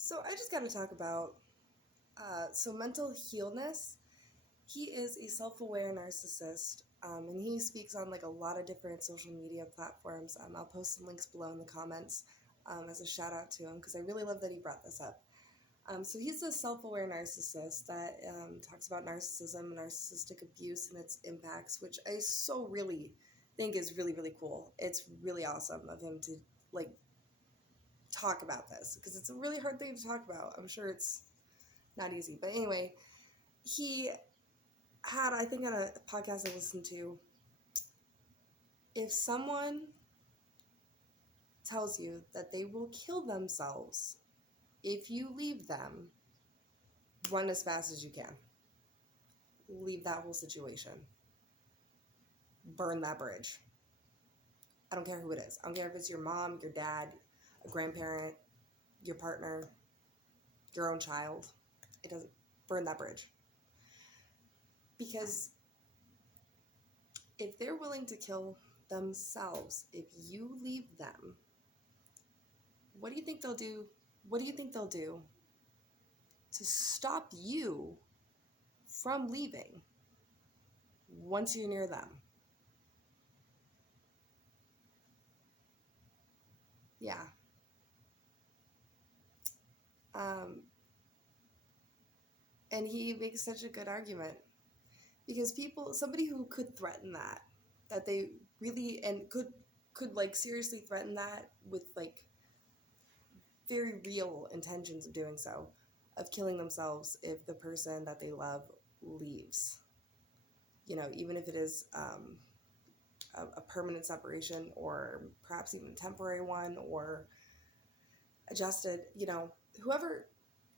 So I just got to talk about MentalHealness. He is a self-aware narcissist, and he speaks on like a lot of different social media platforms. I'll post some links below in the comments as a shout out to him because I really love that he brought this up. So he's a self-aware narcissist that talks about narcissism, narcissistic abuse, and its impacts, which I so really think is really, really cool. It's really awesome of him to like talk about this because it's a really hard thing to talk about. I'm sure it's not easy. But anyway, he had, I think on a podcast I listened to, if someone tells you that they will kill themselves if you leave them, run as fast as you can. Leave that whole situation. Burn that bridge. I don't care who it is. I don't care if it's your mom, your dad, a grandparent, your partner, your own child. It doesn't. Burn that bridge. Because if they're willing to kill themselves, if you leave them, what do you think they'll do? What do you think they'll do to stop you from leaving once you're near them? Yeah. And he makes such a good argument because somebody who could threaten that they really, and could like seriously threaten that with like very real intentions of doing so, of killing themselves if the person that they love leaves. You know, even if it is a permanent separation or perhaps even a temporary one or adjusted, whoever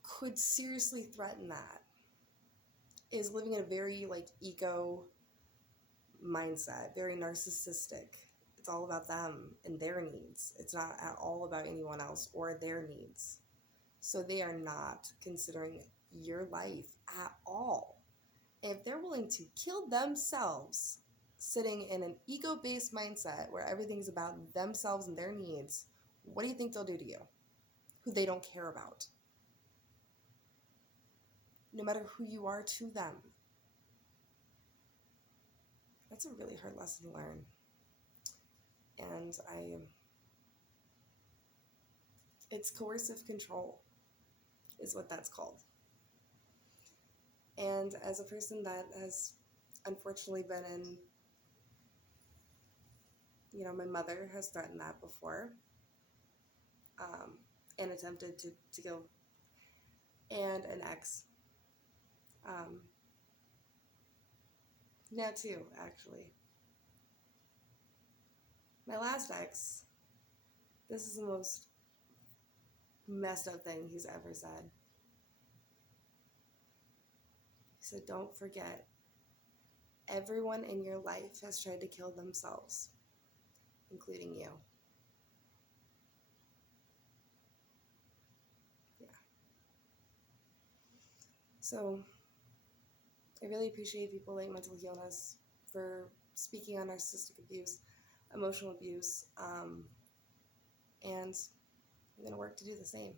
could seriously threaten that is living in a very like ego mindset, very narcissistic. It's all about them and their needs. It's not at all about anyone else or their needs. So they are not considering your life at all. If they're willing to kill themselves, sitting in an ego-based mindset where everything's about themselves and their needs, what do you think they'll do to you? Who they don't care about. No matter who you are to them. That's a really hard lesson to learn. And it's coercive control is what that's called. And as a person that has unfortunately been in, my mother has threatened that before, and attempted to kill, and an ex. Now too, actually. My last ex, this is the most messed up thing he's ever said. He said, don't forget, everyone in your life has tried to kill themselves, including you. Yeah. So I really appreciate people like MentalHealness for speaking on narcissistic abuse, emotional abuse, and I'm going to work to do the same.